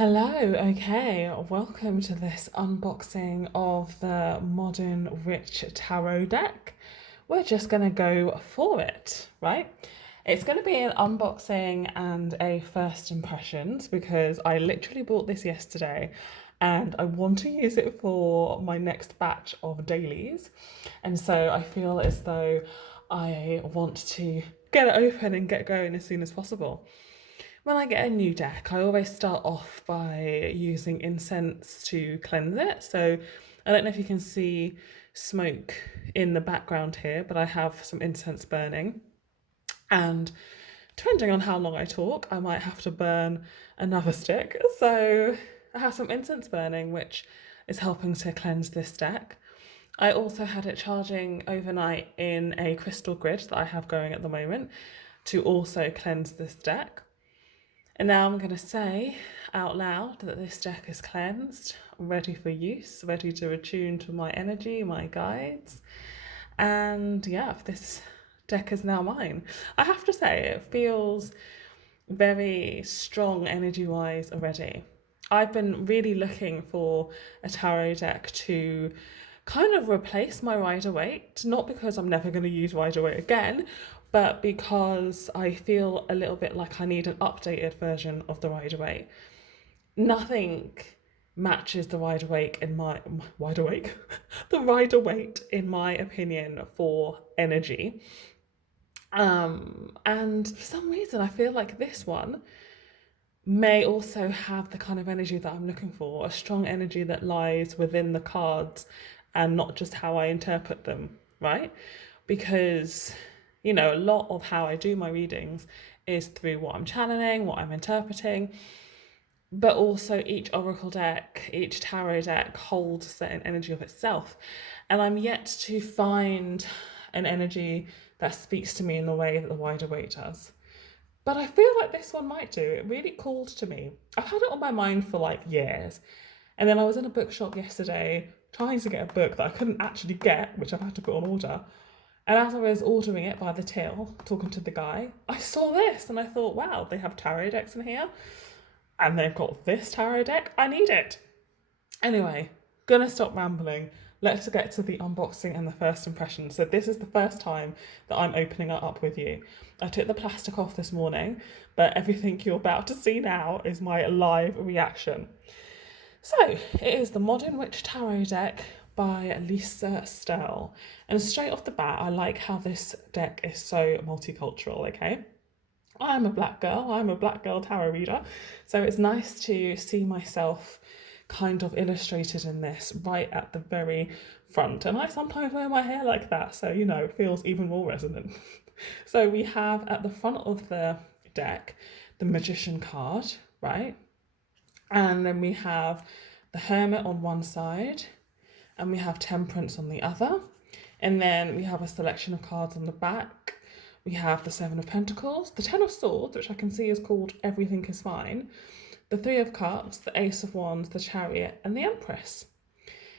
Hello, okay, welcome to this unboxing of the Modern Witch Tarot deck. We're just going to go for it, right? It's going to be an unboxing and a first impressions because I literally bought this yesterday and I want to use it for my next batch of dailies. And so I feel as though I want to get it open and get going as soon as possible. When I get a new deck, I always start off by using incense to cleanse it. So I don't know if you can see smoke in the background here, but I have some incense burning. And depending on how long I talk, I might have to burn another stick. So I have some incense burning, which is helping to cleanse this deck. I also had it charging overnight in a crystal grid that I have going at the moment to also cleanse this deck. And now I'm going to say out loud that this deck is cleansed, ready for use, ready to attune to my energy, my guides. And yeah, this deck is now mine. I have to say, it feels very strong energy wise already. I've been really looking for a tarot deck to kind of replace my Rider Waite, not because I'm never going to use Rider Waite again, but because I feel a little bit like I need an updated version of the Rider Waite. Nothing matches the Rider Waite in my Rider Waite, the Rider Waite in my opinion for energy. And for some reason, I feel like this one may also have the kind of energy that I'm looking for, a strong energy that lies within the cards and not just how I interpret them, right? Because, a lot of how I do my readings is through what I'm channeling, what I'm interpreting, but also each oracle deck, each tarot deck holds a certain energy of itself. And I'm yet to find an energy that speaks to me in the way that the Wider Waite does. But I feel like this one might do. It really called to me. I've had it on my mind for like years. And then I was in a bookshop yesterday trying to get a book that I couldn't actually get, which I've had to put on order. And as I was ordering it by the till, talking to the guy, I saw this and I thought, wow, they have tarot decks in here. And they've got this tarot deck. I need it. Anyway, gonna stop rambling. Let's get to the unboxing and the first impression. So this is the first time that I'm opening it up with you. I took the plastic off this morning, but everything you're about to see now is my live reaction. So it is the Modern Witch Tarot deck by Lisa Sterl. And straight off the bat, I like how this deck is so multicultural, okay? I'm a black girl tarot reader. So it's nice to see myself kind of illustrated in this right at the very front. And I sometimes wear my hair like that, so it feels even more resonant. So we have at the front of the deck the Magician card, right? And then we have the Hermit on one side, and we have Temperance on the other. And then we have a selection of cards on the back. We have the Seven of Pentacles, the Ten of Swords, which I can see is called Everything is Fine, the Three of Cups, the Ace of Wands, the Chariot, and the Empress.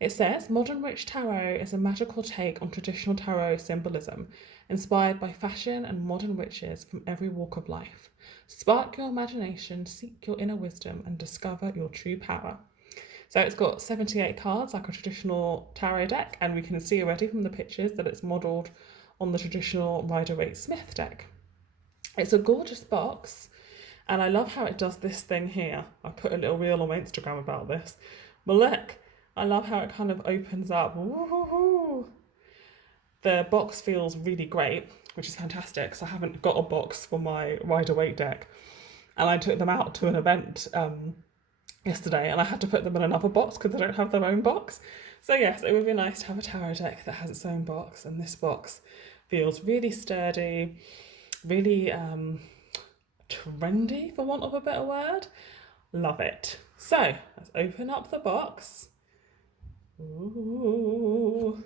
It says, Modern Witch Tarot is a magical take on traditional tarot symbolism, inspired by fashion and modern witches from every walk of life. Spark your imagination, seek your inner wisdom, and discover your true power. So it's got 78 cards, like a traditional tarot deck, and we can see already from the pictures that it's modelled on the traditional Rider-Waite-Smith deck. It's a gorgeous box, and I love how it does this thing here. I put a little reel on my Instagram about this. But look, I love how it kind of opens up. Woo-hoo-hoo. The box feels really great, which is fantastic because I haven't got a box for my Rider-Waite deck. And I took them out to an event yesterday and I had to put them in another box because they don't have their own box. So yes, it would be nice to have a tarot deck that has its own box, and this box feels really sturdy, really trendy, for want of a better word. Love it. So let's open up the box. Ooh.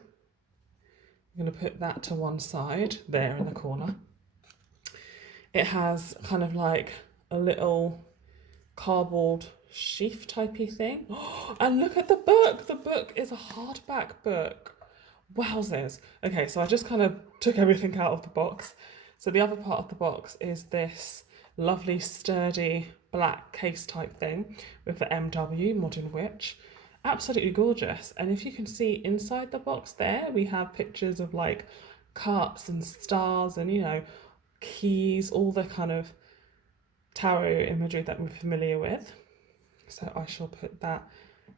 I'm going to put that to one side, there in the corner. It has kind of like a little cardboard sheath typey thing. And look at the book. The book is a hardback book. Wowzers. Okay, so I just kind of took everything out of the box. So the other part of the box is this lovely sturdy black case type thing with the MW Modern Witch. Absolutely gorgeous. And if you can see inside the box there, we have pictures of like cups and stars and, you know, keys, all the kind of tarot imagery that we're familiar with. So I shall put that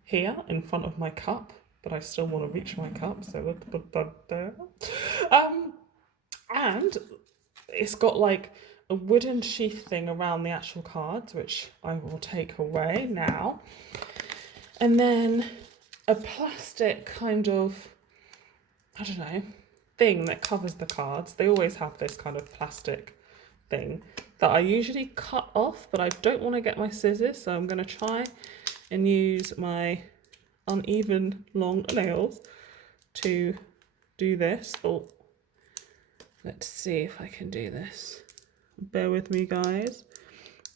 here in front of my cup, but I still want to reach my cup, so let's put that there. And it's got like a wooden sheath thing around the actual cards, which I will take away now. And then a plastic kind of, I don't know, thing that covers the cards. They always have this kind of plastic thing that I usually cut off, but I don't want to get my scissors, so I'm going to try and use my uneven long nails to do this. Oh, let's see if I can do this. Bear with me, guys.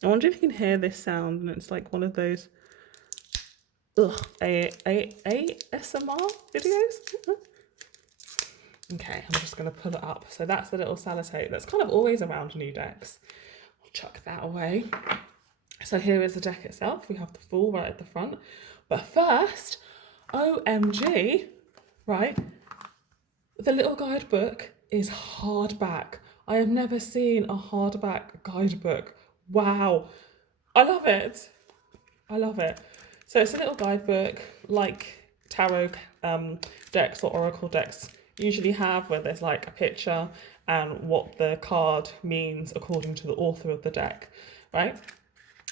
I wonder if you can hear this sound, and it's like one of those ASMR videos. Okay, I'm just going to pull it up. So that's the little sellotape that's kind of always around new decks. I'll chuck that away. So here is the deck itself. We have the Fool right at the front. But first, OMG, right? The little guidebook is hardback. I have never seen a hardback guidebook. Wow. I love it. I love it. So it's a little guidebook like tarot decks or oracle decks usually have, where there's like a picture and what the card means according to the author of the deck, right?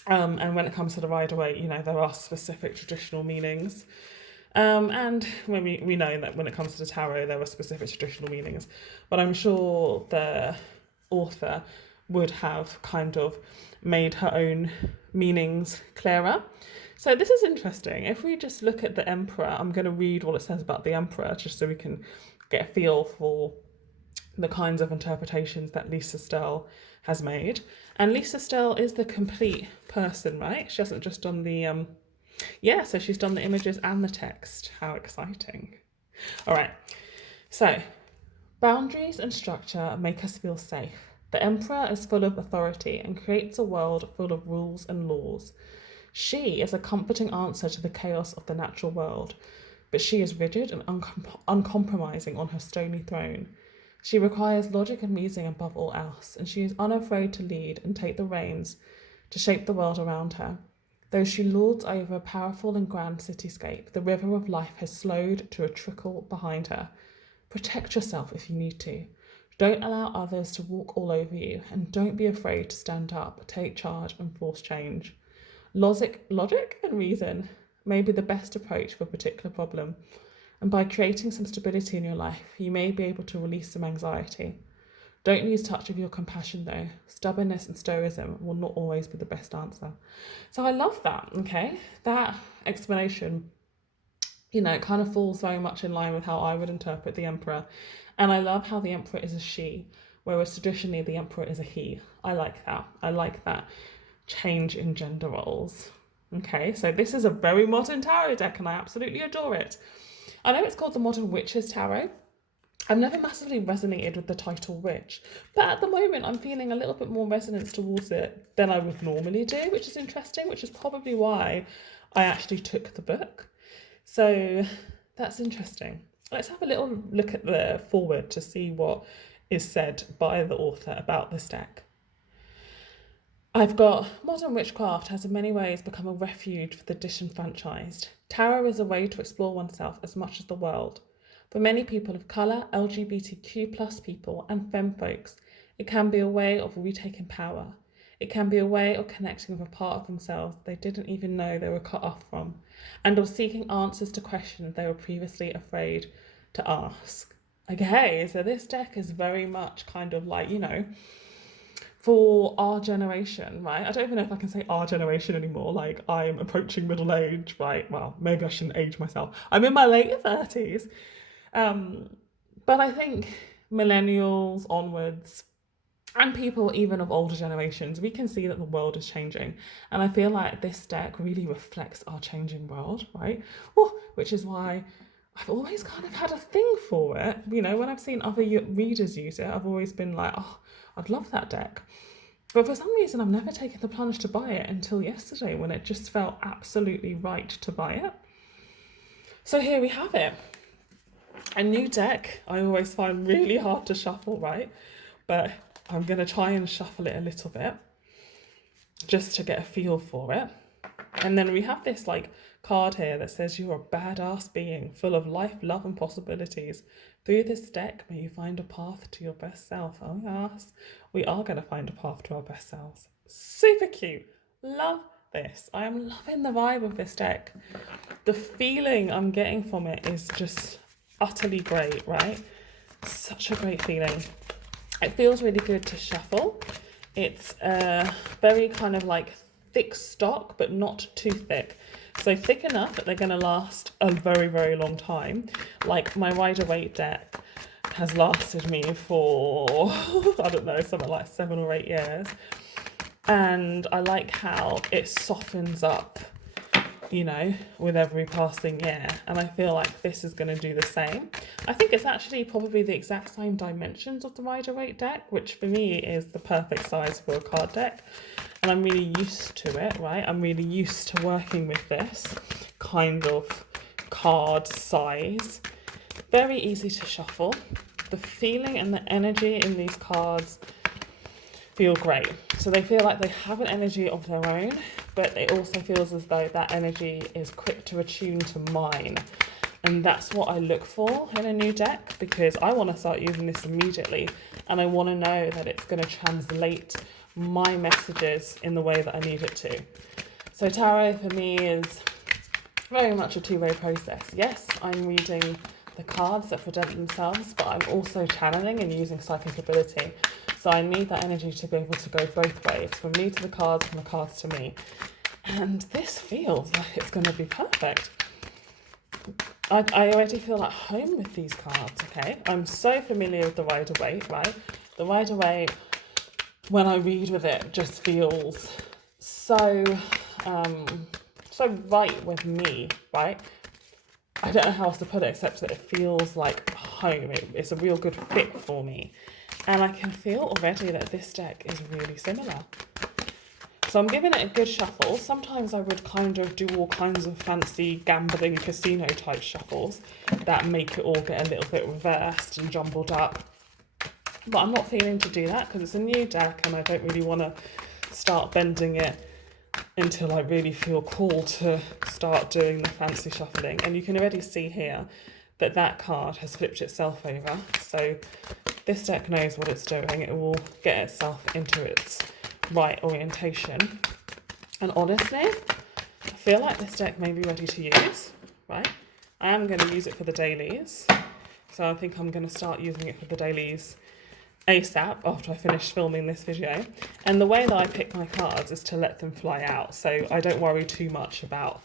And when it comes to the Rider-Waite, you know, there are specific traditional meanings. And when we know that when it comes to the tarot, there are specific traditional meanings. But I'm sure the author would have kind of made her own meanings clearer. So this is interesting. If we just look at the Emperor, I'm going to read what it says about the Emperor, just so we can get a feel for the kinds of interpretations that Lisa Sterle has made. And Lisa Sterle is the complete person, right? She hasn't just done the, so she's done the images and the text. How exciting. All right. So, boundaries and structure make us feel safe. The Emperor is full of authority and creates a world full of rules and laws. She is a comforting answer to the chaos of the natural world, but she is rigid and uncompromising on her stony throne. She requires logic and reasoning above all else, and she is unafraid to lead and take the reins to shape the world around her. Though she lords over a powerful and grand cityscape, the river of life has slowed to a trickle behind her. Protect yourself if you need to. Don't allow others to walk all over you, and don't be afraid to stand up, take charge, and force change. Logic and reason may be the best approach for a particular problem, and by creating some stability in your life, you may be able to release some anxiety. Don't lose touch of your compassion though. Stubbornness and stoicism will not always be the best answer. So I love that, okay? That explanation, you know, it kind of falls very much in line with how I would interpret the Emperor. And I love how the Emperor is a she, whereas traditionally the Emperor is a he. I like that. I like that change in gender roles. Okay, so this is a very modern tarot deck and I absolutely adore it. I know it's called the Modern Witches Tarot. I've never massively resonated with the title witch, but at the moment I'm feeling a little bit more resonance towards it than I would normally do, which is interesting, which is probably why I actually took the book. So that's interesting. Let's have a little look at the foreword to see what is said by the author about this deck. I've got modern witchcraft has in many ways become a refuge for the disenfranchised. Tarot is a way to explore oneself as much as the world. For many people of colour, LGBTQ+ people and femme folks, it can be a way of retaking power. It can be a way of connecting with a part of themselves they didn't even know they were cut off from, and of seeking answers to questions they were previously afraid to ask. Okay, so this deck is very much kind of like, you know, for our generation, right? I don't even know if I can say our generation anymore. Like, I'm approaching middle age, right? Well, maybe I shouldn't age myself. I'm in my late 30s. But I think millennials onwards, and people even of older generations, we can see that the world is changing. And I feel like this deck really reflects our changing world, right? Well, which is why I've always kind of had a thing for it. You know, when I've seen other readers use it, I've always been like, oh, I'd love that deck. But for some reason, I've never taken the plunge to buy it until yesterday when it just felt absolutely right to buy it. So here we have it. A new deck I always find really hard to shuffle, right? But I'm going to try and shuffle it a little bit just to get a feel for it. And then we have this like card here that says you're a badass being full of life, love, and possibilities. Through this deck, may you find a path to your best self. Oh yes, we are going to find a path to our best selves. Super cute. Love this. I am loving the vibe of this deck. The feeling I'm getting from it is just utterly great, right? Such a great feeling. It feels really good to shuffle. It's a very kind of like thick stock, but not too thick. So thick enough that they're going to last a very, very long time. Like my Rider-Waite deck has lasted me for, I don't know, something like 7 or 8 years. And I like how it softens up, you know, with every passing year. And I feel like this is going to do the same. I think it's actually probably the exact same dimensions of the Rider-Waite deck, which for me is the perfect size for a card deck. And I'm really used to it, right? I'm really used to working with this kind of card size. Very easy to shuffle. The feeling and the energy in these cards feel great. So they feel like they have an energy of their own, but it also feels as though that energy is quick to attune to mine. And that's what I look for in a new deck, because I want to start using this immediately and I want to know that it's going to translate my messages in the way that I need it to. So tarot for me is very much a two-way process. Yes, I'm reading the cards that present themselves, but I'm also channeling and using psychic ability. So I need that energy to be able to go both ways, from me to the cards, from the cards to me. And this feels like it's going to be perfect. I already feel at home with these cards, okay? I'm so familiar with the Rider-Waite, right? The Rider-Waite, when I read with it, just feels so right with me, right? I don't know how else to put it except that it feels like home. It's a real good fit for me. And I can feel already that this deck is really similar. So I'm giving it a good shuffle. Sometimes I would kind of do all kinds of fancy gambling casino type shuffles that make it all get a little bit reversed and jumbled up. But I'm not feeling to do that because it's a new deck and I don't really want to start bending it until I really feel called to start doing the fancy shuffling. And you can already see here that that card has flipped itself over. So this deck knows what it's doing. It will get itself into its right orientation. And honestly, I feel like this deck may be ready to use, right? I am going to use it for the dailies. So I think I'm going to start using it for the dailies ASAP after I finish filming this video. And the way that I pick my cards is to let them fly out. So I don't worry too much about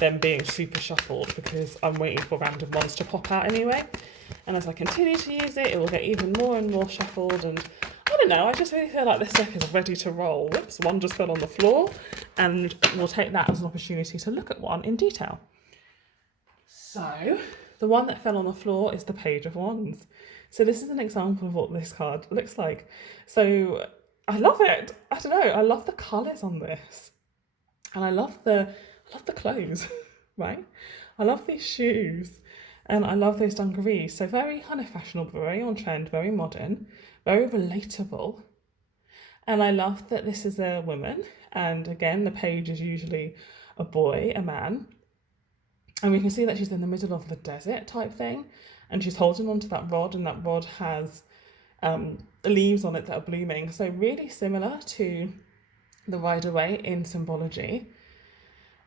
them being super shuffled because I'm waiting for random ones to pop out anyway. And as I continue to use it, it will get even more and more shuffled. And I don't know, I just really feel like this deck is ready to roll. Whoops, one just fell on the floor. And we'll take that as an opportunity to look at one in detail. So the one that fell on the floor is the Page of Wands. So this is an example of what this card looks like. So I love it. I don't know. I love the colours on this. And I love the clothes, right? I love these shoes. And I love those dungarees. So very kind of fashionable, very on trend, very modern, very relatable. And I love that this is a woman. And again, the page is usually a boy, a man. And we can see that she's in the middle of the desert type thing. And she's holding onto that rod, and that rod has leaves on it that are blooming. So really similar to the Rider-Waite in symbology,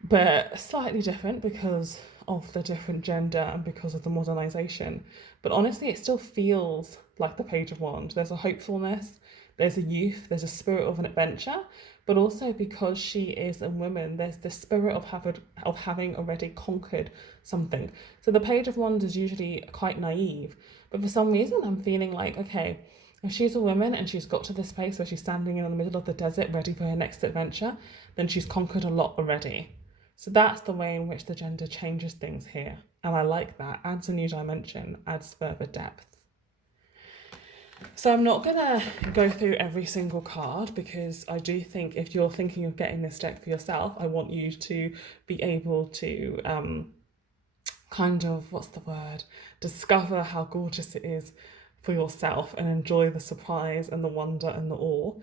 but slightly different because of the different gender and because of the modernization. But honestly, it still feels like the Page of Wands. There's a hopefulness, there's a youth, there's a spirit of an adventure, but also because she is a woman, there's the spirit of having already conquered something. So the Page of Wands is usually quite naive, but for some reason I'm feeling like, okay, if she's a woman and she's got to this place where she's standing in the middle of the desert ready for her next adventure, then she's conquered a lot already. So that's the way in which the gender changes things here. And I like that. Adds a new dimension, adds further depth. So I'm not gonna go through every single card because I do think if you're thinking of getting this deck for yourself, I want you to be able to kind of, what's the word, discover how gorgeous it is for yourself and enjoy the surprise and the wonder and the awe.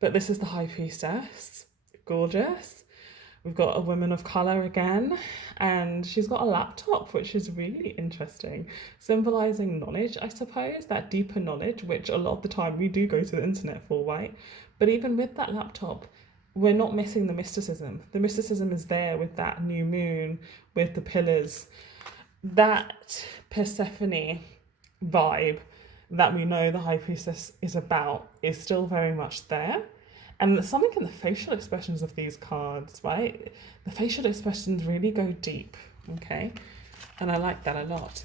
But this is the High Priestess, gorgeous. We've got a woman of colour again, and she's got a laptop, which is really interesting, symbolising knowledge, I suppose, that deeper knowledge, which a lot of the time we do go to the internet for, right? But even with that laptop, we're not missing the mysticism. The mysticism is there with that new moon, with the pillars, that Persephone vibe that we know the High Priestess is about is still very much there. And something in the facial expressions of these cards, right? The facial expressions really go deep, okay? And I like that a lot.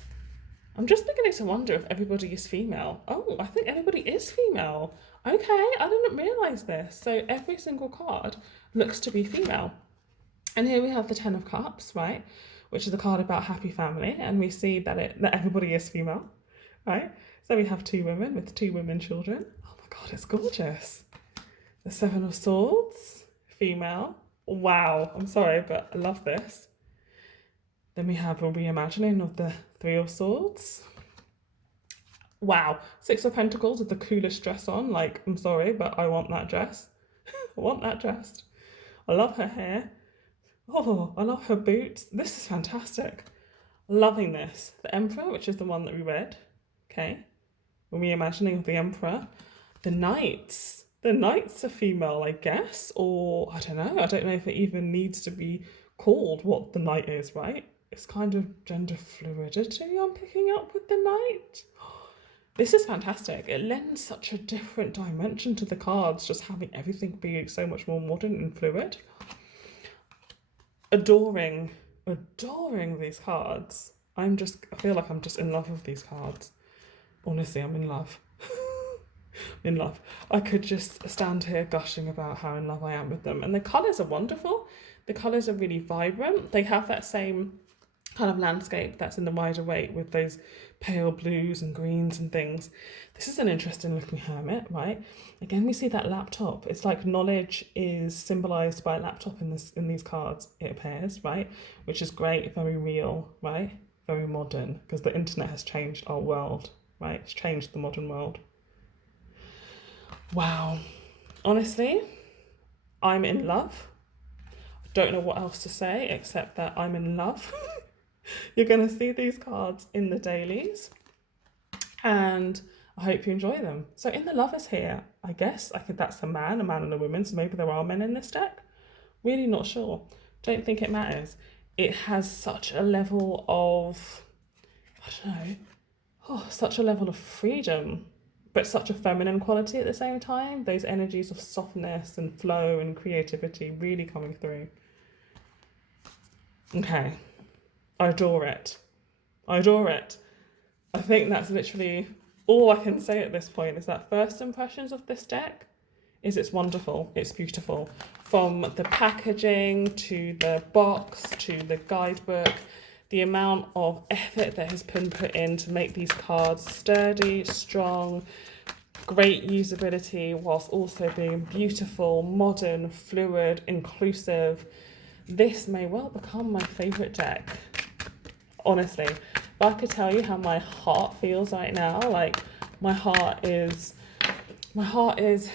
I'm just beginning to wonder if everybody is female. Oh, I think everybody is female. Okay, I didn't realise this. So every single card looks to be female. And here we have the Ten of Cups, right? Which is a card about happy family. And we see that everybody is female, right? So we have two women with two women children. Oh my God, it's gorgeous. The Seven of Swords, female. Wow, I'm sorry, but I love this. Then we have a reimagining of the Three of Swords. Wow, Six of Pentacles with the coolest dress on. Like, I'm sorry, but I want that dress. I want that dress. I love her hair. Oh, I love her boots. This is fantastic. Loving this. The Emperor, which is the one that we read. Okay. A reimagining of the Emperor. The Knights. The Knights are female, I guess. Or, I don't know. I don't know if it even needs to be called what the Knight is, right? It's kind of gender fluidity I'm picking up with the Knight. This is fantastic. It lends such a different dimension to the cards, just having everything be so much more modern and fluid. Adoring these cards. I feel like I'm just in love with these cards. Honestly, I'm in love. In love. I could just stand here gushing about how in love I am with them. And the colours are wonderful. The colours are really vibrant. They have that same kind of landscape that's in the Rider-Waite with those pale blues and greens and things. This is an interesting looking hermit, right? Again, we see that laptop. It's like knowledge is symbolized by a laptop in these cards, it appears, right? Which is great, very real, right? Very modern, because the internet has changed our world, right? It's changed the modern world. Wow. Honestly, I'm in love. I don't know what else to say except that I'm in love. You're going to see these cards in the dailies and I hope you enjoy them. So in the lovers here, I guess that's a man and a woman, so maybe there are men in this deck. Really not sure. Don't think it matters. It has such a level of, I don't know, such a level of freedom, but such a feminine quality at the same time. Those energies of softness and flow and creativity really coming through. Okay. I adore it. I adore it. I think that's literally all I can say at this point is that first impressions of this deck is it's wonderful, it's beautiful. From the packaging to the box to the guidebook, the amount of effort that has been put in to make these cards sturdy, strong, great usability, whilst also being beautiful, modern, fluid, inclusive. This may well become my favourite deck. Honestly, if I could tell you how my heart feels right now, like my heart is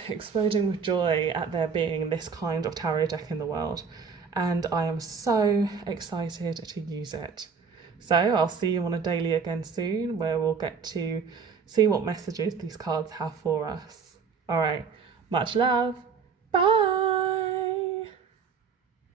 exploding with joy at there being this kind of tarot deck in the world. And I am so excited to use it. So I'll see you on a daily again soon where we'll get to see what messages these cards have for us. All right, much love. Bye.